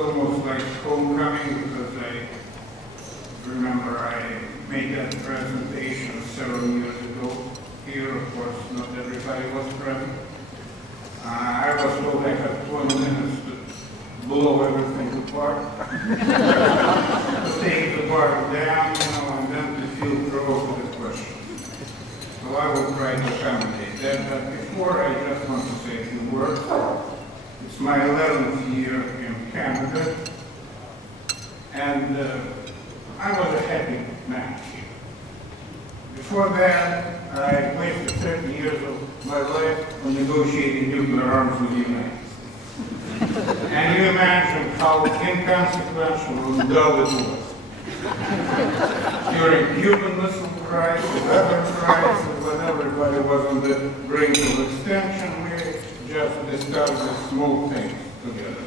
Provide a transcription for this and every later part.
almost like homecoming, because I remember I made that presentation several years ago. Here, of course, not everybody was present. I was told I had 20 minutes to blow everything apart, to take the bar down, you know, and then to field provocative questions. So I will try to accommodate that, but before I just want to say a few words. It's my 11th year in Canada, and I was a happy man here. Before that, I wasted 30 years of my life on negotiating nuclear arms with the United States. And you imagine how inconsequential and dull it was. During Cuban Missile Crisis, other crisis, when everybody was on the brink of extinction, we just discussed the small things together.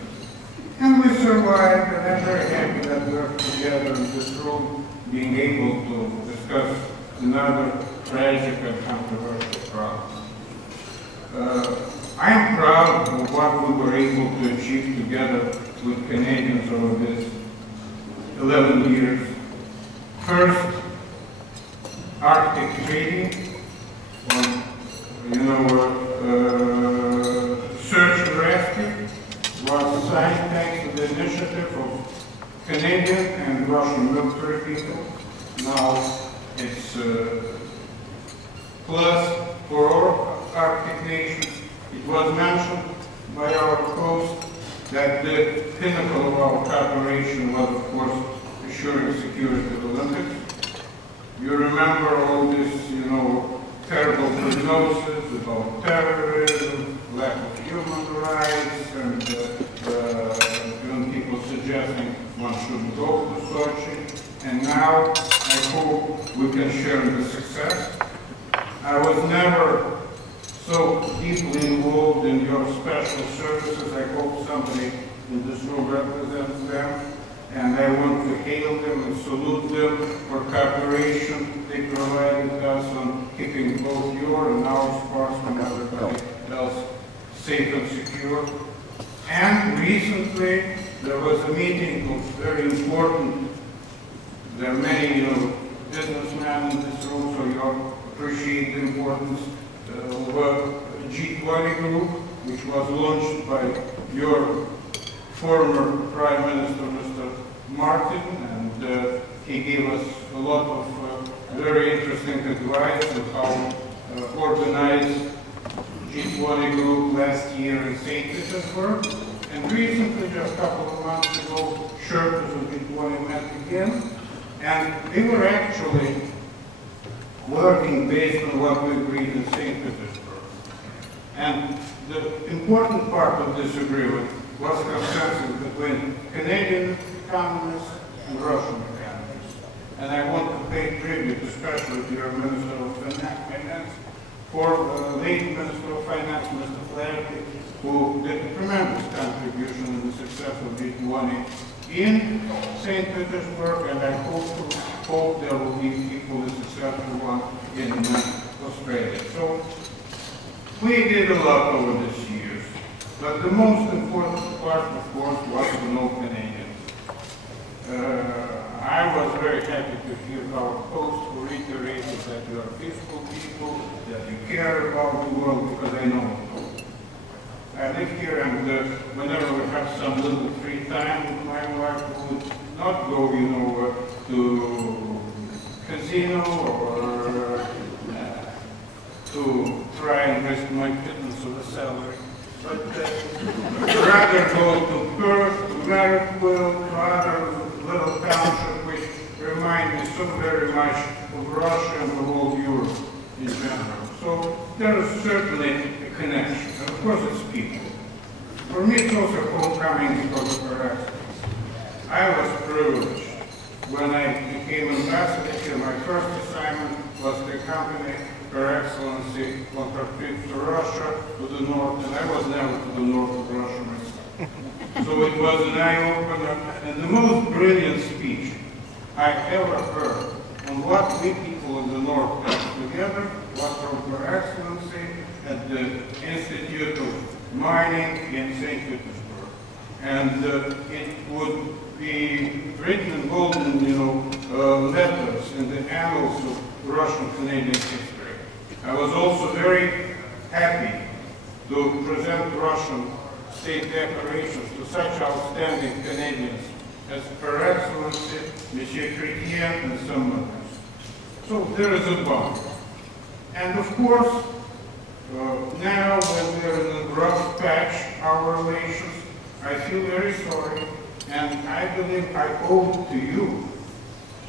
And we survived, and I'm very happy that we're together in this room, being able to discuss another tragic and controversial problem. I am proud of what we were able to achieve together with Canadians over this 11 years. First, Arctic Treaty on, search and rescue was signed thanks to the initiative of Canadian and Russian military people. Now it's plus for all Arctic nations. It was mentioned by our host that the pinnacle of our cooperation was, of course, assuring security of the Olympics. You remember all this, terrible prognosis about terrorism, lack of human rights, and even people suggesting one shouldn't go to Sochi. And now I hope we can share in the success. I was never so deeply involved in your special services. I hope somebody in this room represents them. And I want to hail them and salute them for cooperation they provided us on keeping both your and our sports and everybody else safe and secure. And recently, there was a meeting that was very important. There are many businessmen in this room, so you appreciate the importance of a G20 group, which was launched by your former Prime Minister, Mr. Martin, and he gave us a lot of very interesting advice on how organize G20 group last year in St. Petersburg. And recently, just a couple of months ago, Sherpas of G20 met again, and they were actually working based on what we agreed in St. Petersburg. And the important part of this agreement was consensus between Canadian economists and Russian economists. And I want to pay tribute, especially to your Minister of Finance, for late Minister of Finance, Mr. Flaherty, who did a tremendous contribution in the success of G20 in St. Petersburg, and I hope there will be equally successful one in Australia. So we did a lot over these years, but the most important part, of course, was to know Canadians. I was very happy to hear our host who reiterated that you are peaceful people, that you care about the world, because I know it. I live here, and whenever we have some little free time with my wife, we would not go, to casino or to try and risk my pittance of a salary, but rather go to Perth, to Merrickville, to other little townships which remind me so very much of Russia and of old Europe in general. So there is certainly a connection. And of course, it's people. For me, it's also homecoming because of her accent. I was privileged. When I became ambassador here, my first assignment was to accompany Her Excellency on her trip to Russia, to the north, and I was never to the north of Russia myself. So it was an eye-opener and the most brilliant speech I ever heard on what we people in the north got together was from Her Excellency at the Institute of Mining in St. Petersburg. and it would be written in golden, letters in the annals of Russian-Canadian history. I was also very happy to present Russian state declarations to such outstanding Canadians as Her Excellency, Monsieur Chretien, and some others. So there is a bond. And of course, now when we're in a rough patch, our relations, I feel very sorry, and I believe I owe it to you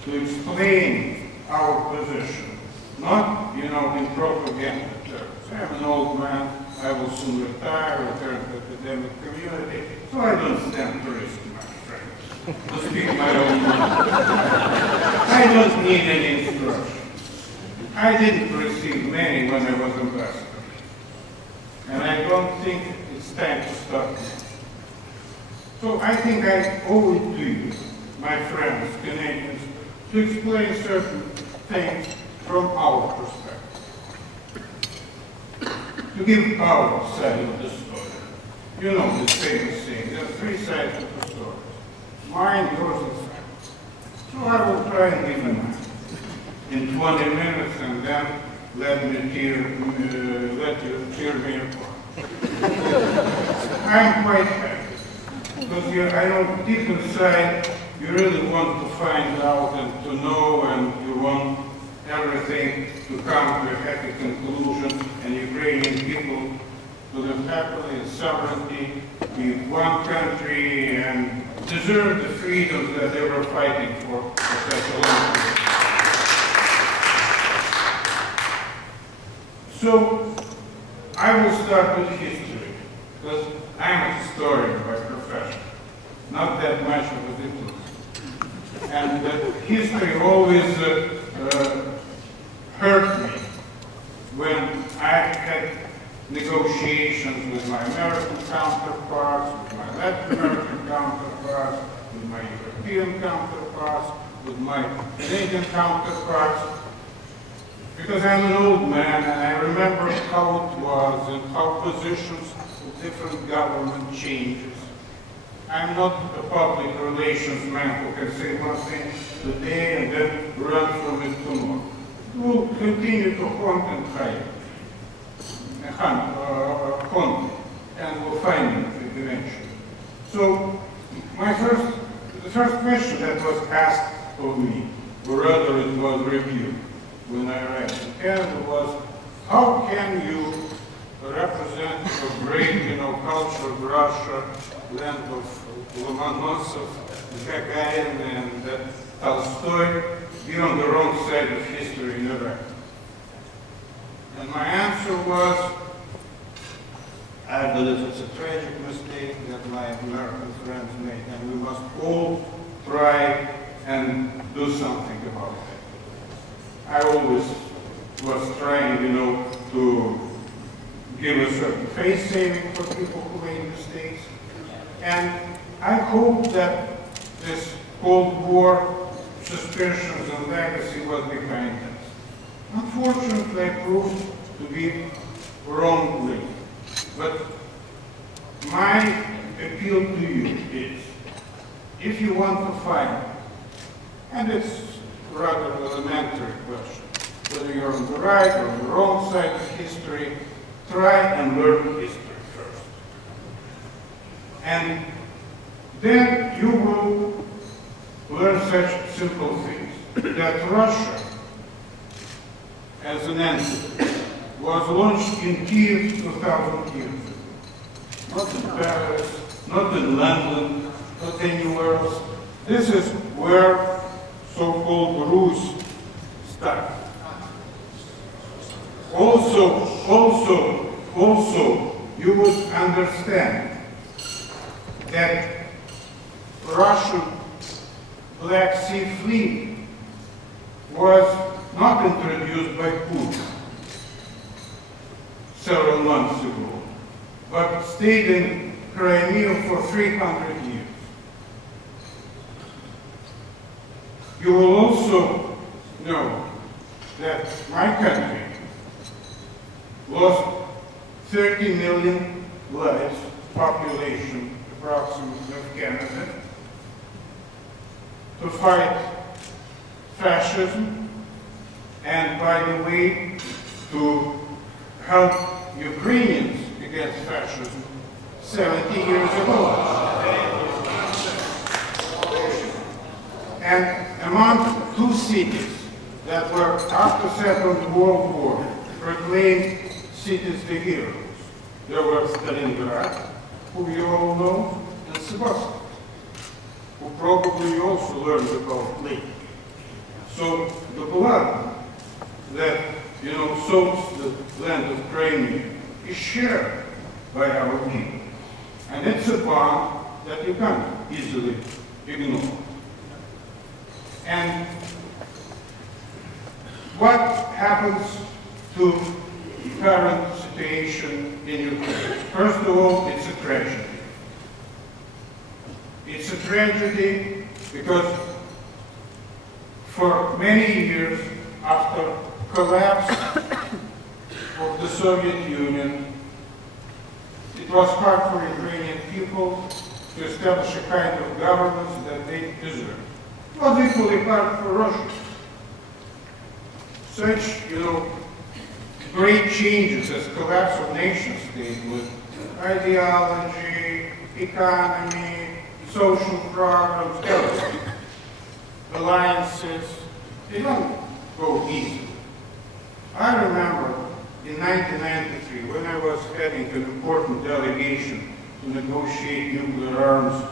to explain our position, not, in propaganda terms. I'm an old man, I will soon retire, return to the academic community, so I don't stand to risk, my friend, to speak my own mind. I don't need any instruction. I didn't receive many when I was ambassador, and I don't think it's time to stop now. So I think I owe it to you, my friends, Canadians, to explain certain things from our perspective. To give our side of the story. You know this famous saying, there are three sides of the story. Mine, yours, and friends. So I will try and give you mine in 20 minutes, and then let you tear me apart. I'm quite happy. Because I know deep inside you really want to find out and to know, and you want everything to come to a happy conclusion, and Ukrainian people to live happily in sovereignty, be one country, and deserve the freedoms that they were fighting for such a long time. So I will start with history, because I'm a historian by profession, not that much of a diplomat. And history always hurt me when I had negotiations with my American counterparts, with my Latin American counterparts, with my European counterparts, with my Canadian counterparts. Because I'm an old man and I remember how it was and how positions of different government changes. I'm not a public relations man who can say one thing today and then run from it tomorrow. We'll continue to hunt and hide. Hunt, and we'll find it eventually. So the first question that was asked of me, or rather it was reviewed when I arrived in Canada, was how can you represent a great, culture of Russia, land of Lomonosov, Gagarin, and Tolstoy, be on the wrong side of history in Iraq? And my answer was, I believe it's a tragic mistake that my American friends made, and we must all try and do something about it. I always was trying, to give a certain face saving for people who made mistakes. And I hope that this Cold War suspicions and legacy was behind us. Unfortunately, I proved to be wrongly. But my appeal to you is, if you want to find, and it's a rather elementary question, whether you're on the right or on the wrong side of history, try and learn history first. And then you will learn such simple things, that Russia, as an entity, was launched in Kyiv 2,000 years ago. Not in Paris, not in London, not anywhere else. This is where so-called Rus started. Also, you would understand that Russian Black Sea Fleet was not introduced by Putin several months ago, but stayed in Crimea for 300 years. You will also know that my country lost 30 million lives, population approximately, of Canada, to fight fascism, and by the way, to help Ukrainians against fascism 70 years ago. And among two cities that were, after Second World War, proclaimed cities the heroes, there were Stalingrad, who you all know, and Sevastopol, who probably you also learned about later. So the blood that, soaks the land of Crimea is shared by our people. And it's a bond that you can't easily ignore. And what happens to current situation in Ukraine? First of all, it's a tragedy. It's a tragedy because for many years after collapse of the Soviet Union, it was hard for Ukrainian people to establish a kind of governance that they deserve. It was equally hard for Russia. Such, great changes as collapse of nation state with ideology, economy, social programs, everything, alliances, they don't go easy. I remember in 1993 when I was heading an important delegation to negotiate nuclear arms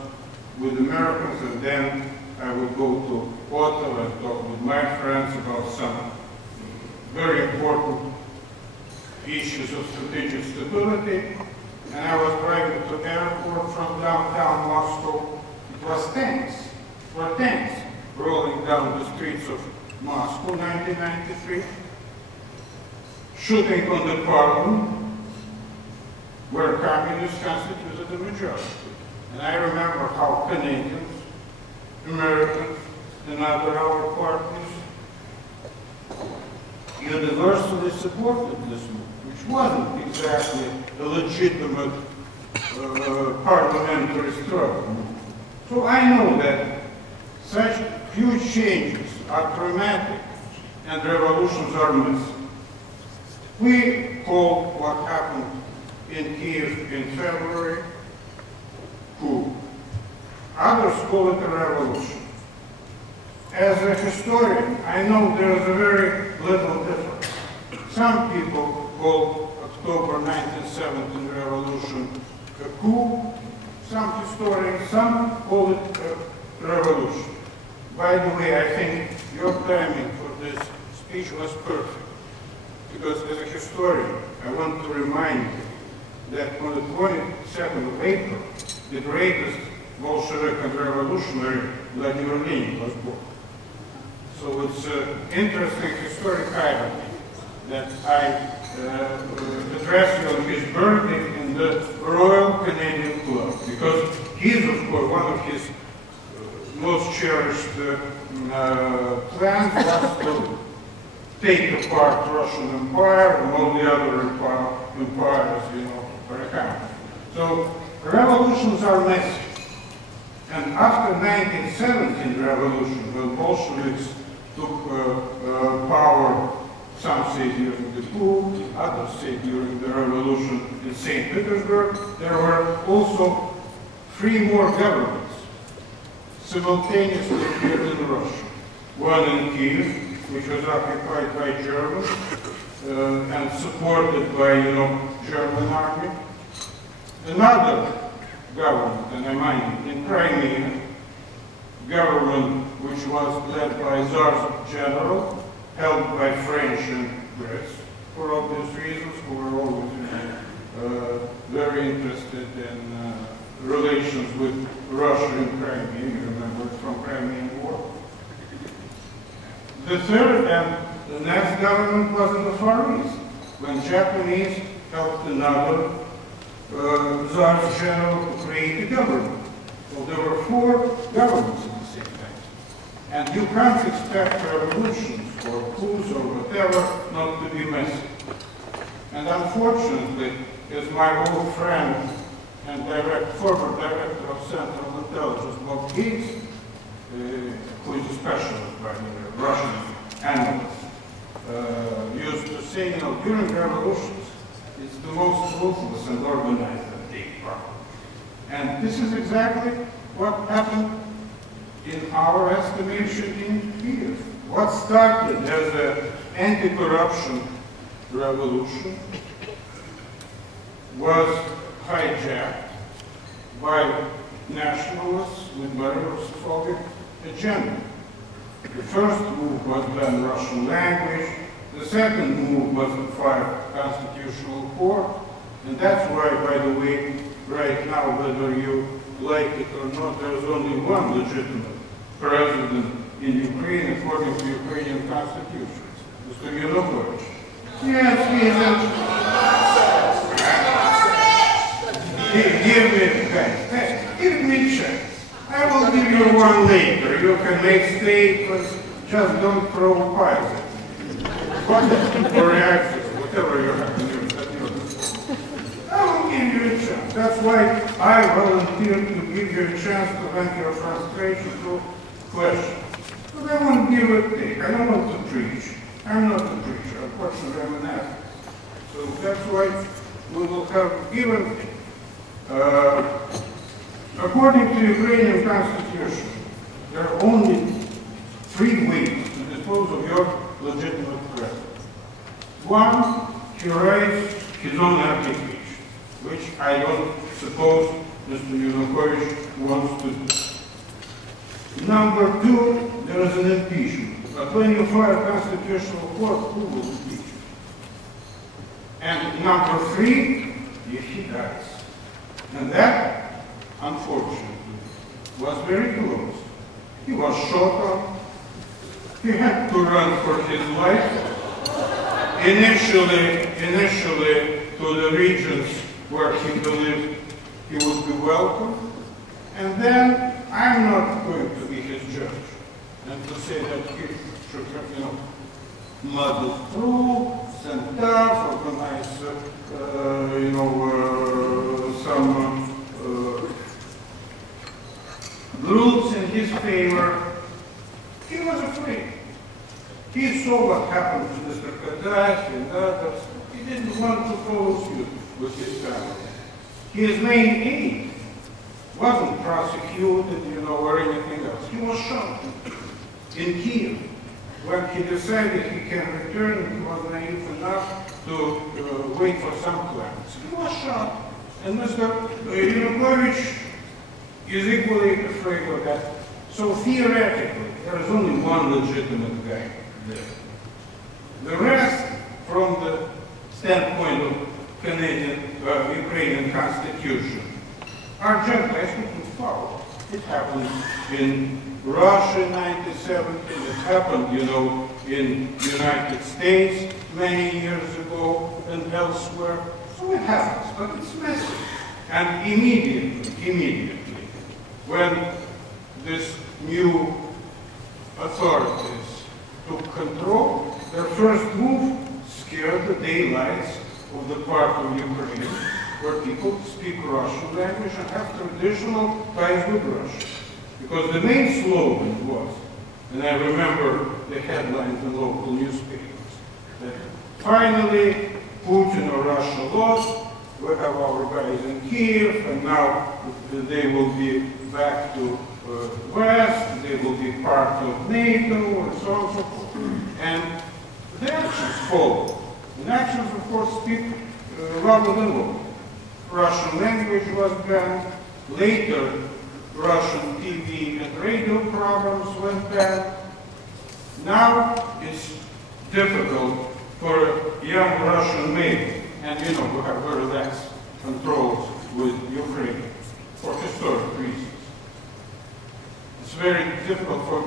with Americans, and then I would go to Ottawa and talk with my friends about some very important issues of strategic stability, and I was driving to the airport from downtown Moscow. It was tanks, rolling down the streets of Moscow, 1993, shooting on the parliament, where communists constituted the majority. And I remember how Canadians, Americans, and other our partners universally supported this move, which wasn't exactly a legitimate parliamentary struggle. So I know that such huge changes are dramatic and revolutions are missing. We call what happened in Kyiv in February coup. Others call it a revolution. As a historian, I know there is a very little difference. Some people call October 1917 revolution a coup. Some historians, some call it a revolution. By the way, I think your timing for this speech was perfect. Because as a historian, I want to remind you that on the 22nd of April, the greatest Bolshevik and revolutionary Vladimir Lenin was born. So it's an interesting historic irony that I address you on his birthday in the Royal Canadian Club, because he's, of course, one of his most cherished plans was to take apart Russian Empire and all the other empires, for account. So revolutions are messy. And after 1917 revolution, when Bolsheviks took power, some say during the coup, others say during the revolution in St. Petersburg, there were also 3 more governments simultaneously appeared in Russia. One in Kyiv, which was occupied by Germans and supported by, German army. Another government, and I mind, in Crimea, government which was led by Tsar's general, held by French and Brits, for obvious reasons, who were always very interested in relations with Russia and Crimea. You remember it from Crimean War. The third and the next government was in the Far East, when Japanese helped another Tsar's general to create a government. So there were 4 governments at the same time. And you can't expect revolutions or coups or whatever not to be messy. And unfortunately, as my old friend and former director of Central Intelligence, Bob Gates, who is a specialist by the Russian analyst, used to say, during revolutions, it's the most ruthless and organized that take part. And this is exactly what happened in our estimation in Kyiv. What started as an anti-corruption revolution was hijacked by nationalists with very Russophobic agenda. The first move was ban Russian language, the second move was to fire constitutional court, and that's why, by the way, right now, whether you like it or not, there's only one legitimate president in Ukraine according to Ukrainian constitution, Mr. Yanukovych. Yes, he is. Give me a chance. I will give you one later. You can make statements, just don't throw pies. Or reactions, whatever you have to do. I will give you a chance. That's why I volunteered to give you a chance to vent your frustration through questions. But I won't give a take. I don't want to preach. I'm not a preacher. Unfortunately, I'm an actor. So that's why we will have given. According to Ukrainian constitution, there are only 3 ways to dispose of your legitimate president. One, he writes his own application, which I don't suppose Mr. Yanukovych wants to do. Number 2, there is an impeachment. But when you fire constitutional court, who will impeach you? And number 3, if he dies. And that, unfortunately, was very close. He was shot on. He had to run for his life. Initially to the regions where he believed he would be welcome. And then I'm not going to be his judge and to say that he should have, muddled through, sent off, organize, some groups in his favor. He was afraid. He saw what happened to Mr. Gaddafi and others. He didn't want to follow suit with his family. His main aide wasn't prosecuted, or anything else. He was shot in Kyiv. When he decided he can return, he was naive enough to wait for some clearance. He was shot. And Mr. Yanukovych is equally afraid of that. So theoretically, there is only one legitimate guy there. The rest, from the standpoint of Ukrainian constitution, are just guys who can follow. It happened in Russia in 1917. It happened, in the United States many years ago and elsewhere. So it happens, but it's messy. And immediately, when this new authorities took control, their first move scared the daylights of the part of Ukraine where people speak Russian language and have traditional ties with Russia. Because the main slogan was, and I remember the headlines in local newspapers, that finally Putin or Russia lost, we have our guys in Kyiv, and now they will be back to West, they will be part of NATO, and so on and so forth. And the actions follow. And actions, of course, speak louder than words. Russian language was banned. Later, Russian TV and radio programs went banned. Now it's difficult for a young Russian male, and we have very lax controls with Ukraine for historic reasons. It's very difficult for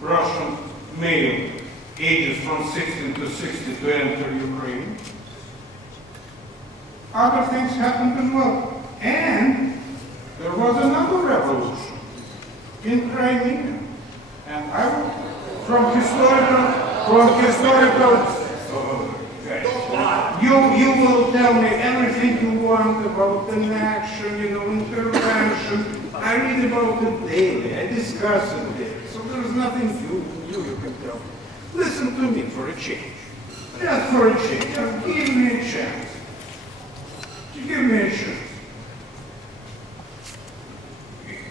Russian male ages from 16 to 60 to enter Ukraine. Other things happened as well. And there was another revolution in Crimea. And I will, from historical, you will tell me everything you want about an action, I read about it daily. I discuss it daily. So there's nothing new you can tell me. Listen to me for a change. Just for a change. Just give me a chance. Give me a chance.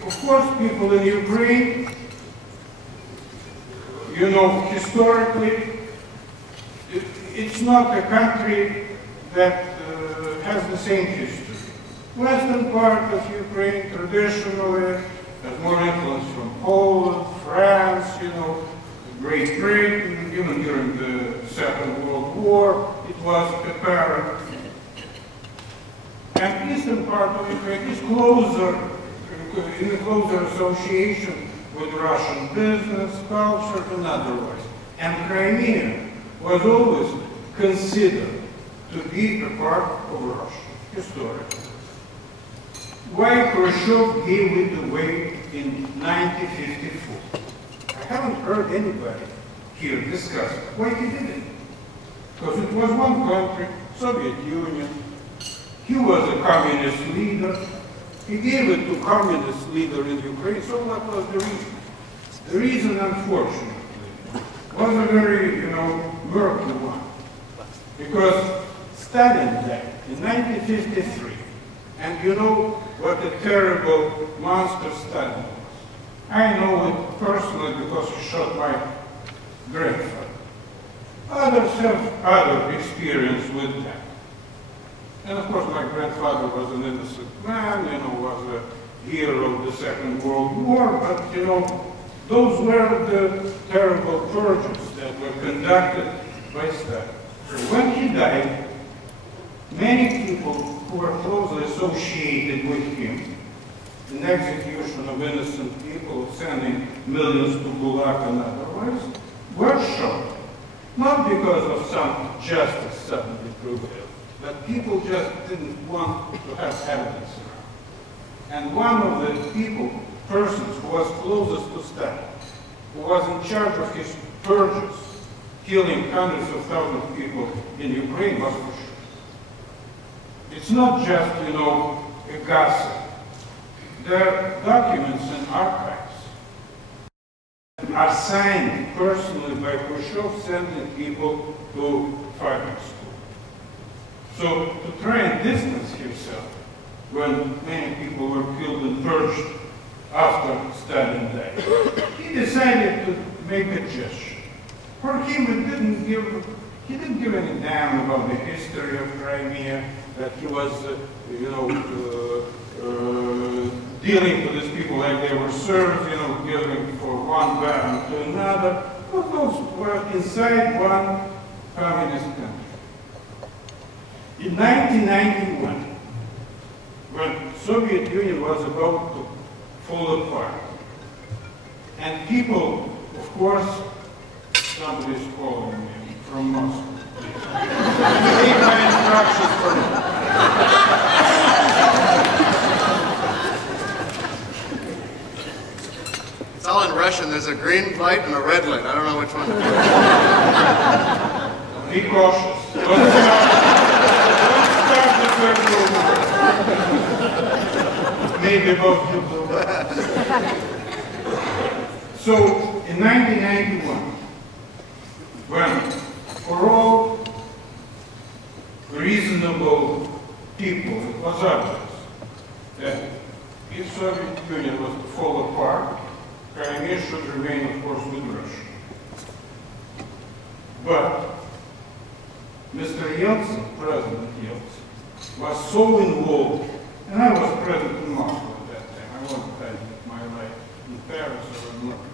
Of course, people in Ukraine, you know, historically, it's not a country that has the same history. Western part of Ukraine traditionally has more influence from Poland, France, you know, Great Britain, even during the Second World War, it was apparent. And eastern part of Ukraine is closer, in a closer association with Russian business, culture, and otherwise. And Crimea was always considered to be a part of Russia, historically. Why Khrushchev gave it away in 1954? I haven't heard anybody here discuss why he did it. Because it was one country, Soviet Union. He was a communist leader. He gave it to communist leader in Ukraine. So what was the reason? The reason, unfortunately, was a very, you know, murky one. Because Stalin died in 1953. And you know what a terrible monster Stalin was. I know it personally because he shot my grandfather. Others have other experience with that. And of course my grandfather was an innocent man, you know, was a hero of the Second World War, but you know, those were the terrible purges that were conducted by Stalin. So when he died, many people who were closely associated with him, in execution of innocent people, sending millions to Gulag and otherwise, were shot. Not because of some justice suddenly prevailed, but people just didn't want to have evidence around. And one of the persons who was closest to Stalin, who was in charge of his purges, killing hundreds of thousands of people in Ukraine, was Khrushchev. It's not just, you know, a gossip. There are documents and archives are signed personally by Khrushchev sending people to fighting school. So to try and distance himself when many people were killed and purged after Stalin died, he decided to make a gesture. For him, he didn't give any damn about the history of Crimea, that he was, you know, dealing with these people like they were serfs, you know, giving for one baron to another. But those were inside one communist country. In 1991, when the Soviet Union was about to fall apart, and people, of course, somebody is calling me from Moscow. Take my instructions for me. It's all in Russian. There's a green light and a red light. I don't know which one. Be cautious. Don't start the third. Maybe both you will. So, in 1991, when for all reasonable people it was obvious that if Soviet Union was to fall apart, Crimea should remain, of course, with Russia. But Mr. Yeltsin, President Yeltsin, was so involved, and I was present in Moscow at that time. I wasn't spending my life in Paris or in London,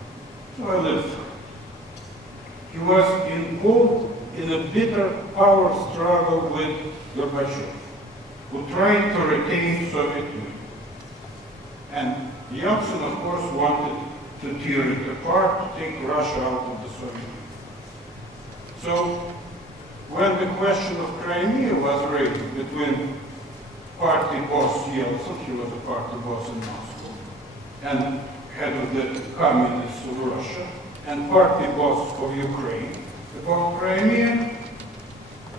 so I lived through it. He was involved in a bitter power struggle with Gorbachev, who tried to retain Soviet Union. And Yeltsin, of course, wanted to tear it apart, to take Russia out of the Soviet Union. So, when the question of Crimea was raised between party boss Yeltsin, he was a party boss in Moscow, and head of the communists of Russia, and party boss of Ukraine, about Crimea,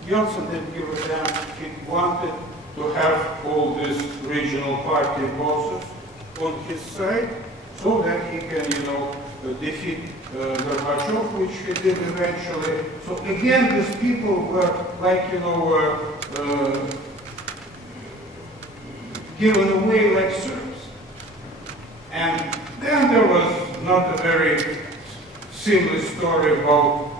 Yeltsin didn't give a damn. He wanted to have all these regional party bosses on his side so that he can, you know, defeat Gorbachev, which he did eventually. So again, these people were like, you know, given away like serfs. And then there was not a very seamless story about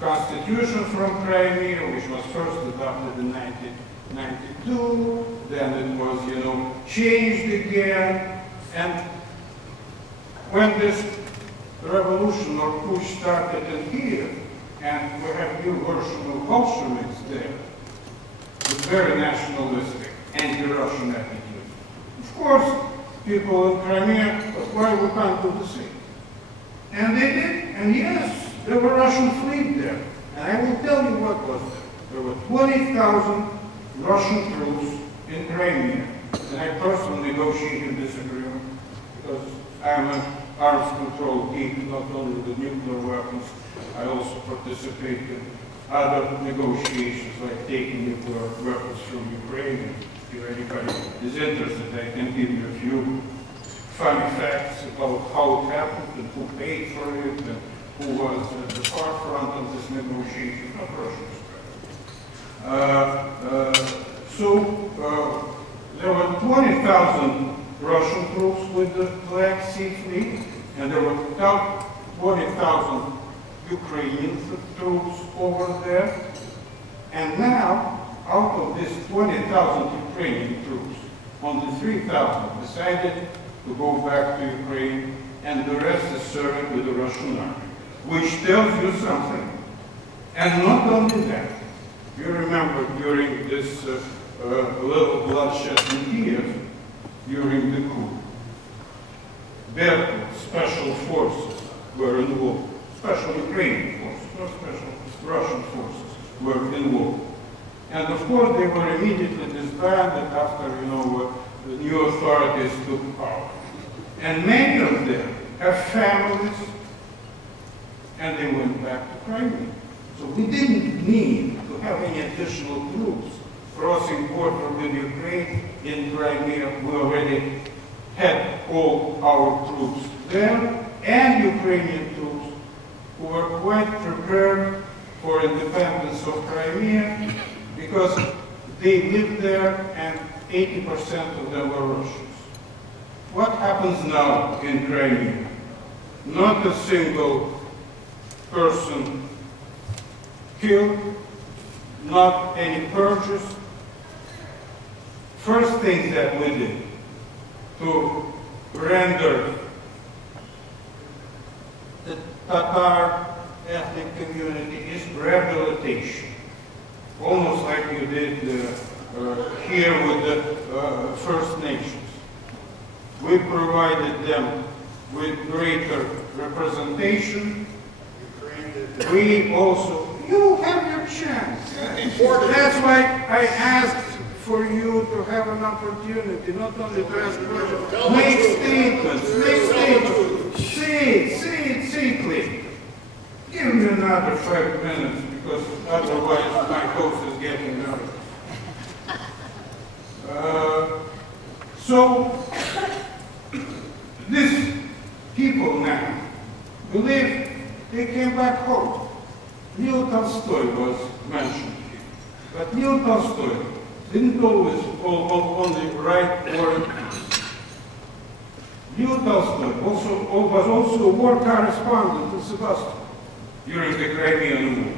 Constitution from Crimea, which was first adopted in 1992, then it was, you know, changed again, and when this revolution or push started in Kyiv, and we have new version of Bolsheviks there, with very nationalistic, anti-Russian attitude. Of course, people in Crimea, but why we can't do the same? And they did, and yes, there were Russian fleet there. And I will tell you what was there. There were 20,000 Russian troops in Crimea. And I personally negotiated this agreement because I'm an arms control geek, not only with nuclear weapons. I also participate in other negotiations, like taking nuclear weapons from Ukraine. If anybody is interested, I can give you a few funny facts about how it happened and who paid for it and who was at the forefront of this negotiation, not Russians. There were 20,000 Russian troops with the Black Sea Fleet, and there were about 20,000 Ukrainian troops over there. And now, out of these 20,000 Ukrainian troops, only 3,000 decided to go back to Ukraine, and the rest is serving with the Russian army, which tells you something. And not only that, you remember during this little bloodshed in Kyiv, during the coup, Berkut special forces were involved, special Ukrainian forces, not special Russian forces were involved. And of course, they were immediately disbanded after, you know, the new authorities took power. And many of them have families, and they went back to Crimea. So we didn't need to have any additional troops crossing border with Ukraine in Crimea. We already had all our troops there, and Ukrainian troops who were quite prepared for independence of Crimea because they lived there and 80% of them were Russians. What happens now in Crimea? Not a single person killed, not any purchase. First thing that we did to render the Tatar ethnic community is rehabilitation, almost like you did here with the First Nations. We provided them with greater representation. We also, you have your chance. That's why I asked for you to have an opportunity, not only to ask questions, make statements, say it, please. Give me another 5 minutes, because otherwise my host is getting nervous. So, these people now believe they came back home. Leo Tolstoy was mentioned here. But Leo Tolstoy didn't always only write War and Peace. Leo Tolstoy was also a war correspondent in Sevastopol during the Crimean War.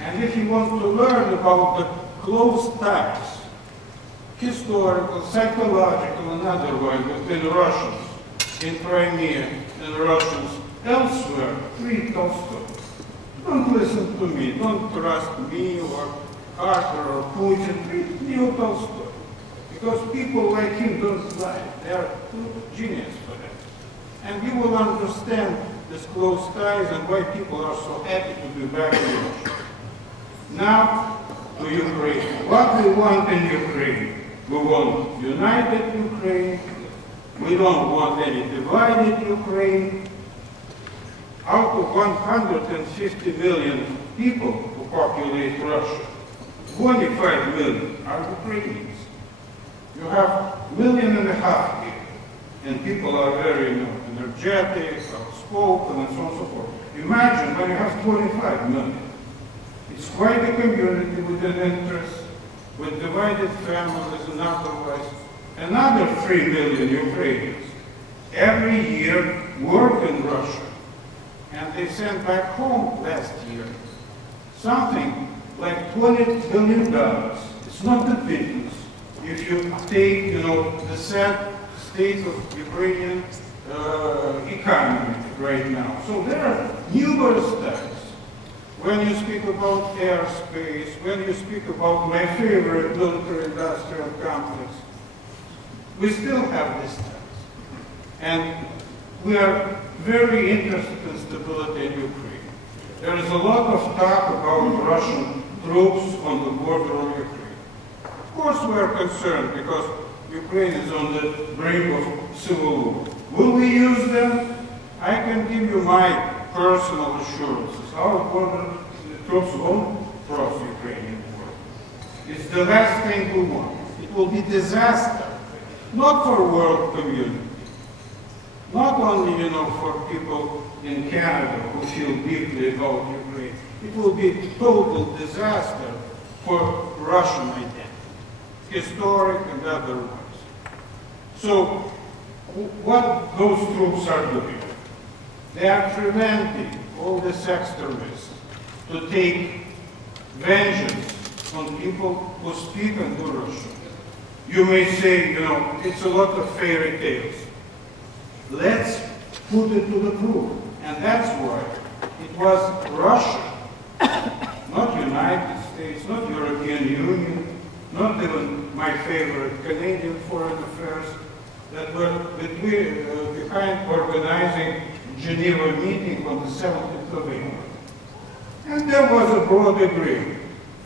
And if you want to learn about the close ties, historical, psychological, and otherwise, between Russians in Crimea and Russians elsewhere, read Tolstoy. Don't listen to me, don't trust me or Carter or Putin, read Leo Tolstoy. Because people like him don't lie. They are too genius for that. And you will understand these close ties and why people are so happy to be back in Russia. Now, to Ukraine. What we want in Ukraine? We want united Ukraine. We don't want any divided Ukraine. Out of 150 million people who populate Russia, 25 million are Ukrainians. You have 1.5 million here. and people are very energetic, outspoken, and so on and so forth. Imagine when you have 25 million. It's quite a community with an interest, with divided families and otherwise. Another 3 million Ukrainians every year work in Russia, and they sent back home last year something like $20 billion. It's not a business. If you take, the sad state of Ukrainian economy right now. So there are numerous taxes. When you speak about airspace, when you speak about my favorite military-industrial complex, we still have this tax. And we are very interested in stability in Ukraine. There is a lot of talk about Russian troops on the border of Ukraine. Of course we are concerned because Ukraine is on the brink of civil war. Will we use them? I can give you my personal assurances. Our border troops won't cross Ukrainian border. It's the last thing we want. It will be disaster, not for world community, not only, for people in Canada who feel deeply about Ukraine. It will be total disaster for Russian identity, historic and otherwise. So, what those troops are doing? They are preventing all these extremists to take vengeance on people who speak and do Russian. You may say, it's a lot of fairy tales. Let's put it to the proof. And that's why it was Russia, not United States, not European Union, not even my favorite Canadian foreign affairs, that were behind organizing Geneva meeting on the 17th of April. And there was a broad agreement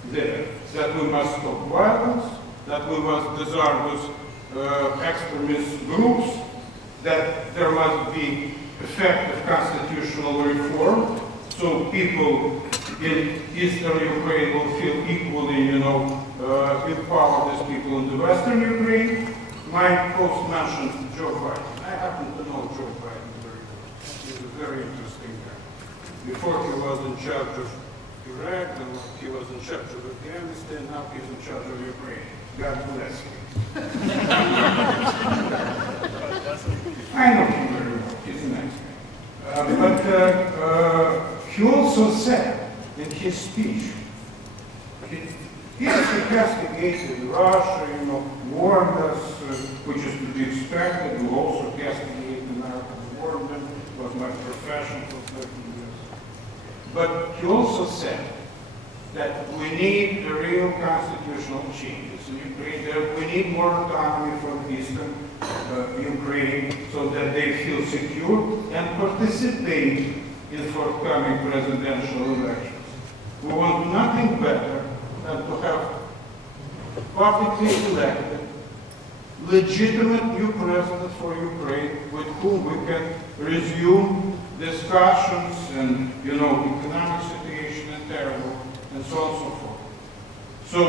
there that we must stop violence, that we must disarm those extremist groups, that there must be effective constitutional reform, so people in eastern Ukraine will feel equally, empowered as people in the western Ukraine. My post mentioned Joe Biden. I happen to know Joe Biden very well. He's a very interesting guy. Before he was in charge of Iraq, and he was in charge of Afghanistan, now he's in charge of Ukraine. God bless him. I know him very well. He's a nice guy. But he also said in his speech, he has castigated Russia, warned us, which is to be expected. We also castigated America, warned them. It was my profession for 30 years. But he also said that we need the real constitutional changes in Ukraine. That we need more autonomy from eastern Ukraine so that they feel secure and participate in forthcoming presidential elections. We want nothing better than to have publicly elected, legitimate new president for Ukraine with whom we can resume discussions and, economic situation is terrible, and so on and so forth. So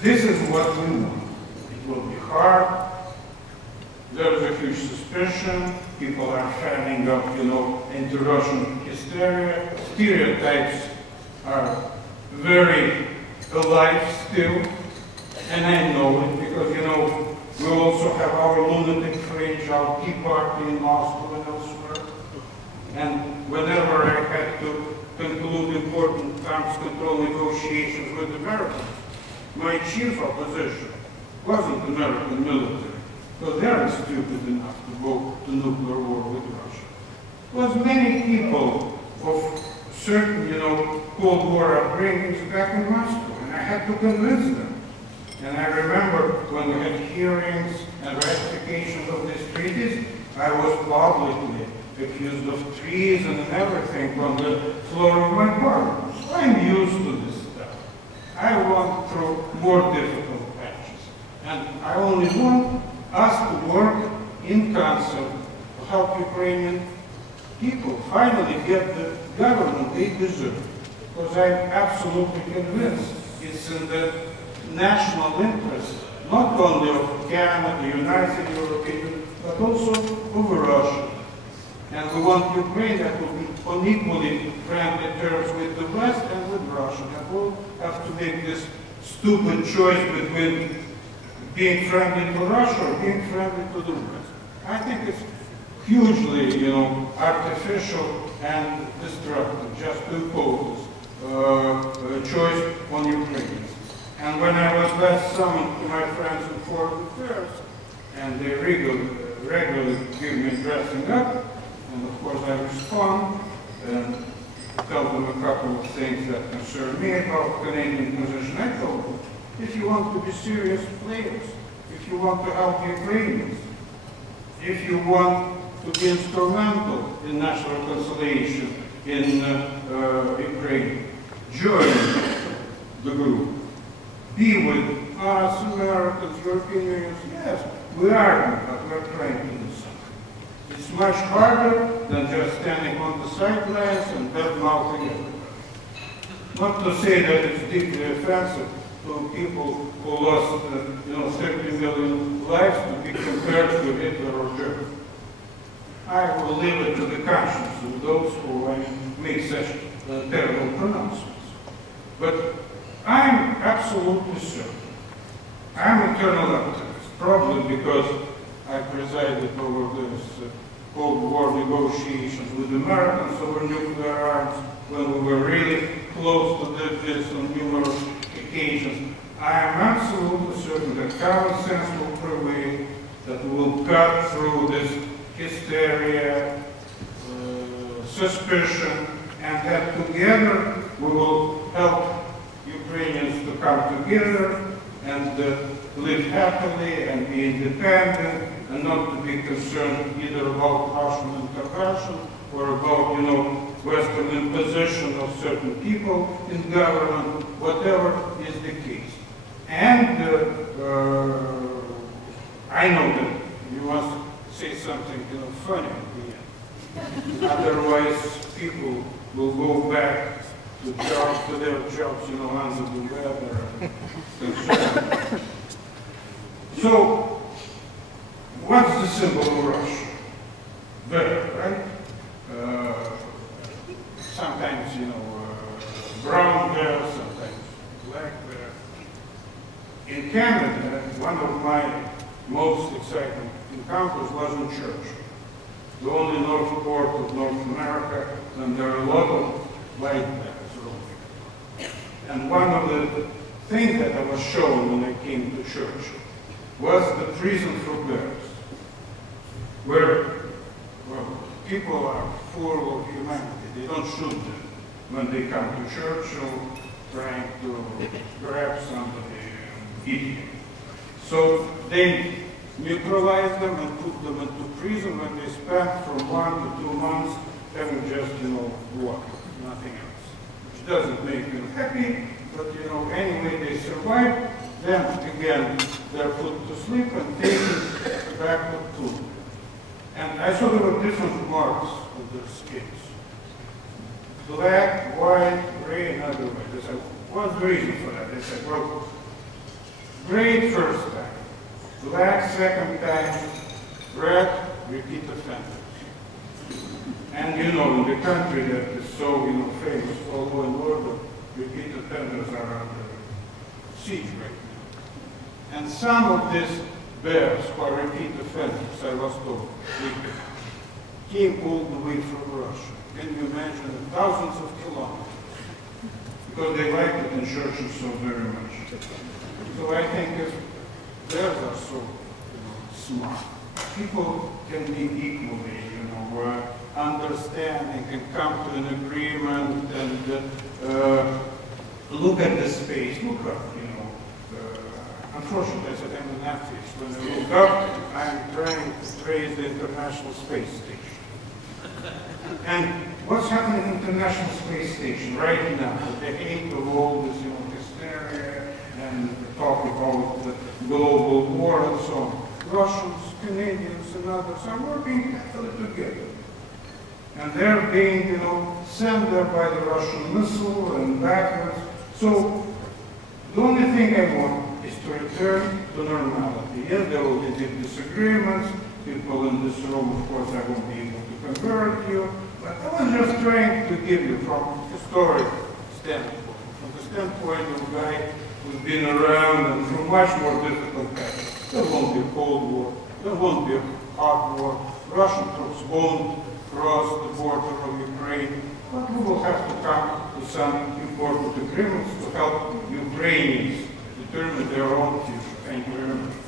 this is what we want. It will be hard. There is a huge suspicion. People are fanning up, anti-Russian hysteria. Stereotypes are very alive still. And I know it because, we also have our lunatic fringe, our Tea Party in Moscow and elsewhere. And whenever I had to conclude important arms control negotiations with Americans, my chief opposition wasn't American military, because they are stupid enough to go to nuclear war with Russia. It was many people of certain, Cold War upbringings back in Moscow, and I had to convince them. And I remember when we had hearings and ratifications of these treaties, I was publicly accused of treason and everything on the floor of my parliament. So I'm used to this stuff. I went through more difficult patches. And I only want us to work in concert to help Ukrainian people finally get the government they deserve. Because I'm absolutely convinced it's in the national interest, not only of Canada, the United European Union, but but also over Russia. And we want Ukraine that will be on equally friendly terms with the West and with Russia. And we'll have to make this stupid choice between being friendly to Russia or being friendly to the West. I think it's hugely, artificial and destructive just to impose a choice on Ukrainians. And when I was last summoned to my friends in foreign affairs, and they regularly give me dressing up, and of course I respond and tell them a couple of things that concern me about Canadian position. I told them, if you want to be serious players, if you want to help Ukrainians, if you want to be instrumental in national reconciliation in Ukraine, join the group. Be with us, Americans, European Unions. Yes, we are, but we're trying to do something. It's much harder than just standing on the sidelines and bad-mouthing everybody. Not to say that it's deeply offensive to people who lost 30 million lives to be compared to Hitler or Germany. I will leave it to the conscience of those who make such terrible pronouncements. But I'm absolutely certain. I'm eternal optimist, probably because I presided over this Cold War negotiations with the Americans over nuclear arms when we were really close to this on numerous occasions. I am absolutely certain that common sense will prevail, that we will cut through this hysteria, suspicion, and that together we will help Ukrainians to come together and live happily and be independent and not to be concerned either about Russian intervention or about, Western imposition of certain people in government, whatever is the case. And I know that you must say something, funny at the end. Otherwise, people will go back to their jobs, under the weather and So, what's the symbol of Russia? Bear, right? Sometimes, brown bear, sometimes black bear. In Canada, one of my most exciting encounters was in church. The only North Port of North America, and there are a lot of white bears roaming. And one of the things that I was shown when I came to church was the prison for bears, where people are full of humanity. They don't shoot them when they come to church or trying to grab somebody and eat him. So they neutralize them and put them into prison when they spend from 1 to 2 months having just, work, nothing else. Which doesn't make them happy, but, anyway they survive. Then again, they're put to sleep and taken back to food. And I saw there were different marks on their skins. Black, white, gray, and other way. They said, what's the reason for that? They said, well, gray first time, black second time, red, repeat offenders. And in the country that is so, famous for law and order, repeat offenders are under siege right now. And some of these bears who are repeat offenders, I was told, came all the way from Russia. Can you imagine? Thousands of kilometers. Because they like it in churches so very much. So I think if bears are so smart, people can be equally, understanding and come to an agreement and look at the space, look up, unfortunately, I said I'm an atheist. When I look up, I'm trying to trace the International Space Station. And what's happening in the International Space Station right now? The hate of all this, hysteria and talk about the global war and so on. Russians, Canadians, and others are working happily together. And they're being, sent there by the Russian missile and backwards. So the only thing I want is to return to normality. Yes, there will be deep disagreements, people in this room, of course, I won't be able to convert you, but I was just trying to give you from a historic standpoint, from the standpoint of a guy who's been around and through much more difficult times. There won't be a Cold War, there won't be a hot war, Russian troops won't cross the border of Ukraine, but we will have to come to some important agreements to help Ukrainians determine their own future. Thank you very much.